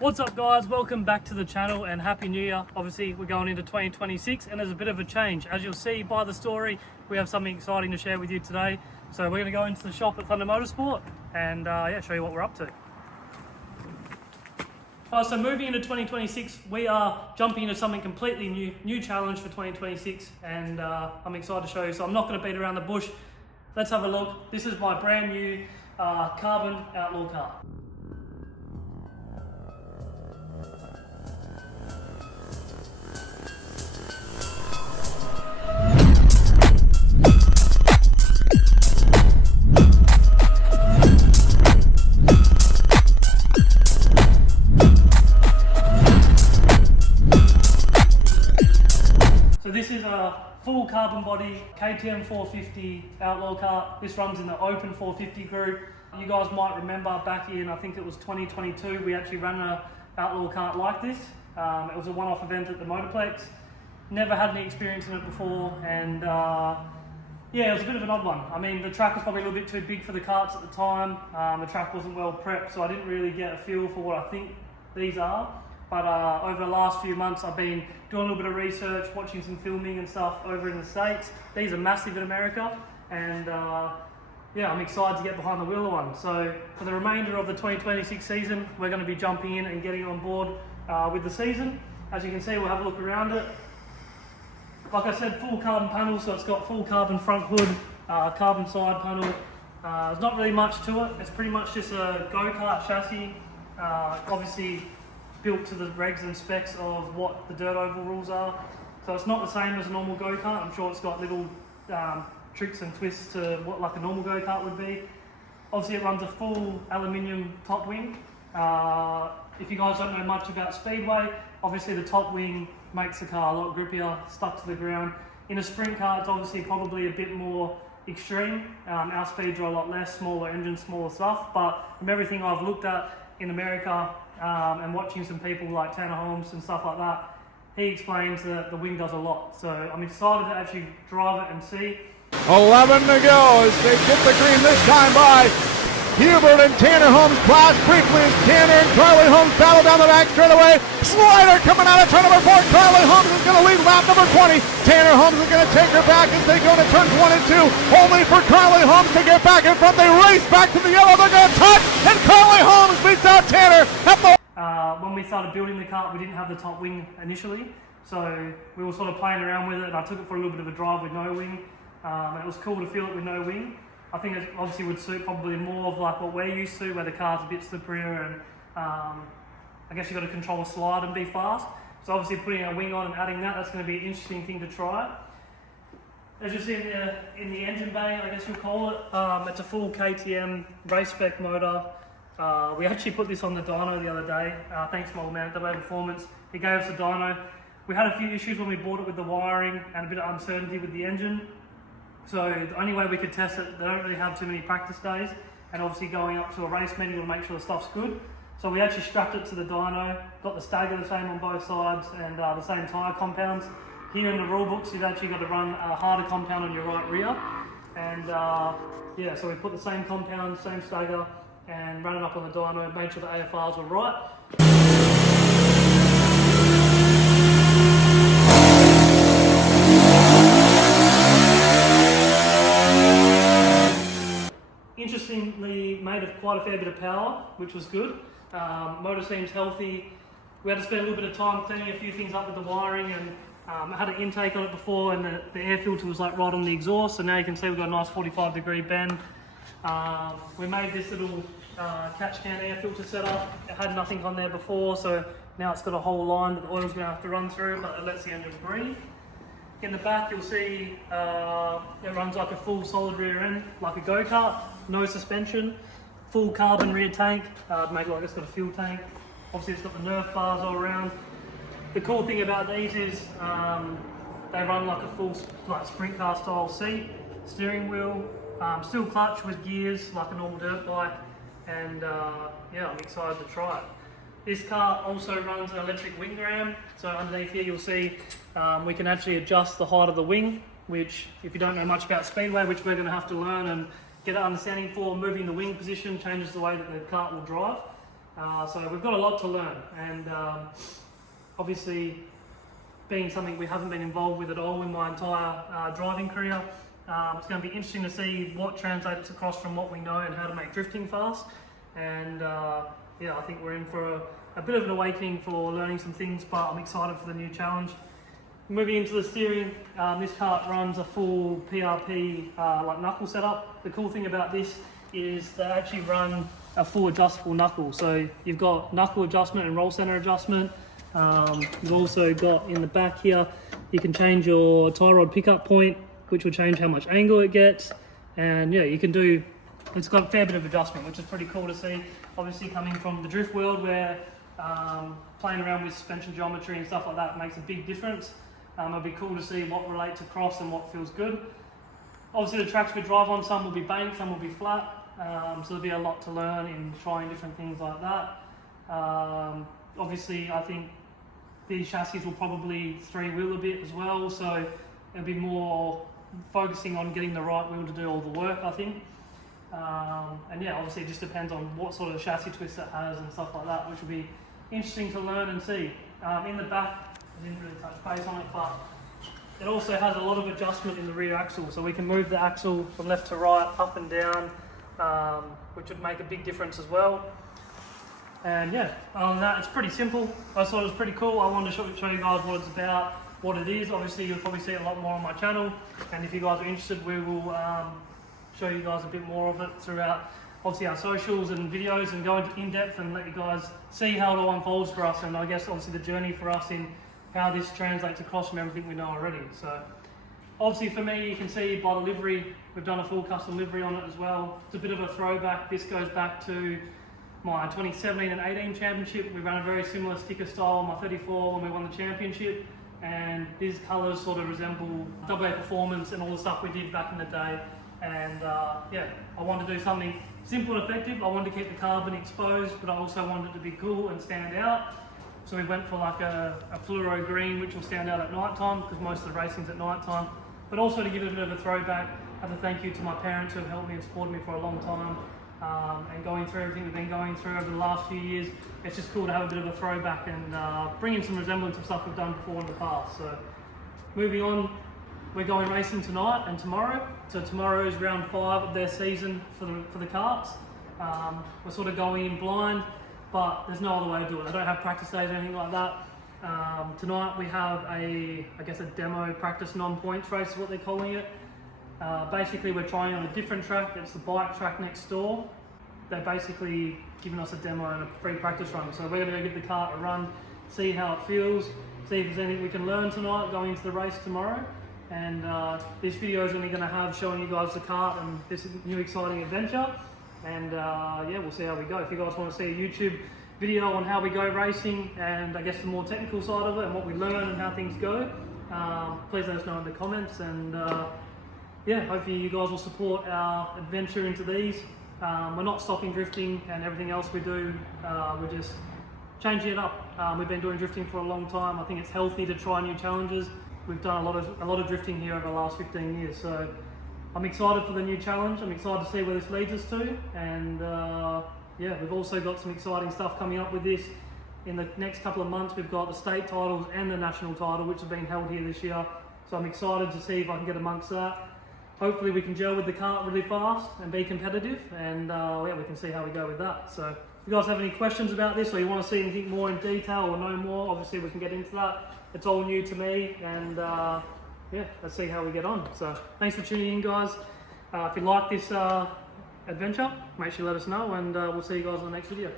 What's up guys, welcome back to the channel and Happy New Year. Obviously we're going into 2026 and there's a bit of a change. As you'll see by the story, we have something exciting to share with you today. So we're going to go into the shop at Thunder Motorsport and show you what we're up to. So moving into 2026, we are jumping into something completely new challenge for 2026, and I'm excited to show you. So I'm not going to beat around the bush. Let's have a look. This is my brand new carbon outlaw car. So this is a full carbon body KTM 450 outlaw car. This runs in the open 450 group. You guys might remember back in, I think it was 2022, we actually ran an outlaw kart like this. It was a one-off event at the Motorplex. Never had any experience in it before, and yeah, it was a bit of an odd one. I mean, the track was probably a little bit too big for the karts at the time. The track wasn't well prepped, so I didn't really get a feel for what I think these are. But over the last few months, I've been doing a little bit of research, watching some filming and stuff over in the States. These are massive in America, and yeah, I'm excited to get behind the wheel of one. So for the remainder of the 2026 season, we're going to be jumping in and getting on board with the season. As you can see, we'll have a look around it. Like I said, full carbon panel, so it's got full carbon front hood, carbon side panel. There's not really much to it. It's pretty much just a go-kart chassis, obviously built to the regs and specs of what the dirt oval rules are. So it's not the same as a normal go-kart. I'm sure it's got little tricks and twists to what like a normal go-kart would be. Obviously it runs a full aluminium top wing. If you guys don't know much about speedway, obviously the top wing makes the car a lot grippier, stuck to the ground. In a sprint car, it's obviously probably a bit more extreme. Our speeds are a lot less, smaller engine, smaller stuff, but from everything I've looked at in America and watching some people like Tanner Holmes and stuff like that, he explains that the wing does a lot. So I'm excited to actually drive it and see. 11 to go as they get the green this time by Hubert and Tanner Holmes. Class briefly as Tanner and Carly Holmes battle down the back straightaway. Slider coming out of turn number 4. Carly Holmes is going to lead lap number 20. Tanner Holmes is going to take her back as they go into turns 1 and 2. Only for Carly Holmes to get back in front. They race back to the yellow. They're going to touch, and Carly Holmes beats out Tanner at the... When we started building the kart, we didn't have the top wing initially. So we were sort of playing around with it, and I took it for a little bit of a drive with no wing. And it was cool to feel it with no wing. I think it obviously would suit probably more of like what we're used to, where the car's a bit slipperier and I guess you've got to control a slide and be fast. So obviously putting a wing on and adding that, that's going to be an interesting thing to try. As you see in the engine bay, I guess you'll call it, it's a full KTM race spec motor. We actually put this on the dyno the other day, thanks to my old man at WA Performance. He gave us the dyno. We had a few issues when we bought it with the wiring and a bit of uncertainty with the engine. So the only way we could test it, they don't really have too many practice days, and obviously going up to a race manual to make sure the stuff's good. So we actually strapped it to the dyno, got the stagger the same on both sides, and the same tyre compounds. Here in the rule books, you've actually got to run a harder compound on your right rear. And yeah, so we put the same compound, same stagger, and ran it up on the dyno, made sure the AFRs were right. Interestingly, made quite a fair bit of power, which was good. Motor seems healthy. We had to spend a little bit of time cleaning a few things up with the wiring, and I had an intake on it before, and the air filter was like right on the exhaust. So now you can see we've got a nice 45-degree bend. We made this little catch can air filter setup. It had nothing on there before, so now it's got a whole line that the oil's going to have to run through, but it lets the engine breathe. In the back, you'll see it runs like a full solid rear end, like a go-kart, no suspension, full carbon rear tank, to make it like it's got a fuel tank. Obviously, it's got the Nerf bars all around. The cool thing about these is they run like a full like sprint car style seat, steering wheel, still clutch with gears like a normal dirt bike, and yeah, I'm excited to try it. This car also runs an electric wing ram, so underneath here you'll see we can actually adjust the height of the wing, which if you don't know much about speedway, which we're going to have to learn and get an understanding for, moving the wing position changes the way that the kart will drive. So we've got a lot to learn, and obviously being something we haven't been involved with at all in my entire driving career, it's going to be interesting to see what translates across from what we know and how to make drifting fast. And yeah, I think we're in for a bit of an awakening for learning some things, but I'm excited for the new challenge. Moving into the steering, this kart runs a full PRP like knuckle setup. The cool thing about this is they actually run a full adjustable knuckle. So you've got knuckle adjustment and roll center adjustment. You've also got in the back here, you can change your tie rod pickup point, which will change how much angle it gets. And yeah, you can do, it's got a fair bit of adjustment, which is pretty cool to see. Obviously coming from the drift world where playing around with suspension geometry and stuff like that makes a big difference. It'll be cool to see what relates across and what feels good. Obviously the tracks we drive on, some will be banked, some will be flat. So there'll be a lot to learn in trying different things like that. Obviously I think these chassis will probably three-wheel a bit as well, so it'll be more focusing on getting the right wheel to do all the work, I think. And yeah, obviously it just depends on what sort of chassis twist it has and stuff like that, which will be interesting to learn and see. In the back, I didn't really touch base on it, but it also has a lot of adjustment in the rear axle, so we can move the axle from left to right, up and down, which would make a big difference as well. And yeah, that it's pretty simple. I thought it was pretty cool. I wanted to show you guys what it's about, what it is. Obviously you'll probably see it a lot more on my channel, and if you guys are interested, we will show you guys a bit more of it throughout obviously our socials and videos, and go into in depth and let you guys see how it all unfolds for us, and I guess obviously the journey for us in how this translates across from everything we know already. So obviously for me, you can see by the livery, we've done a full custom livery on it as well. It's a bit of a throwback. This goes back to my 2017 and 18 championship. We ran a very similar sticker style on my 34 when we won the championship, and these colours sort of resemble AA Performance and all the stuff we did back in the day. And yeah, I wanted to do something simple and effective. I wanted to keep the carbon exposed, but I also wanted it to be cool and stand out. So we went for like a fluoro green, which will stand out at night time, because most of the racing's at night time. But also to give it a bit of a throwback, I have to thank you to my parents who have helped me and supported me for a long time. And going through everything we've been going through over the last few years, it's just cool to have a bit of a throwback and bring in some resemblance of stuff we've done before in the past. So moving on, we're going racing tonight and tomorrow. So tomorrow is round 5 of their season for the karts. We're sort of going in blind, but there's no other way to do it. They don't have practice days or anything like that. Tonight we have I guess a demo practice non-points race is what they're calling it. Basically we're trying on a different track. It's the bike track next door. They're basically giving us a demo and a free practice run. So we're going to go give the kart a run, see how it feels, see if there's anything we can learn tonight going into the race tomorrow. And this video is only going to have showing you guys the kart and this new exciting adventure. And yeah, we'll see how we go. If you guys want to see a YouTube video on how we go racing and I guess the more technical side of it and what we learn and how things go, please let us know in the comments. And yeah, hopefully you guys will support our adventure into these. We're not stopping drifting and everything else we do. We're just changing it up. We've been doing drifting for a long time. I think it's healthy to try new challenges. We've done a lot of drifting here over the last 15 years. So I'm excited for the new challenge. I'm excited to see where this leads us to. And yeah, we've also got some exciting stuff coming up with this. In the next couple of months, we've got the state titles and the national title, which have been held here this year. So I'm excited to see if I can get amongst that. Hopefully we can gel with the kart really fast and be competitive, and yeah, we can see how we go with that. So if you guys have any questions about this, or you want to see anything more in detail or know more, obviously we can get into that. It's all new to me, and yeah, let's see how we get on. So thanks for tuning in, guys. If you like this adventure, make sure you let us know, and we'll see you guys in the next video.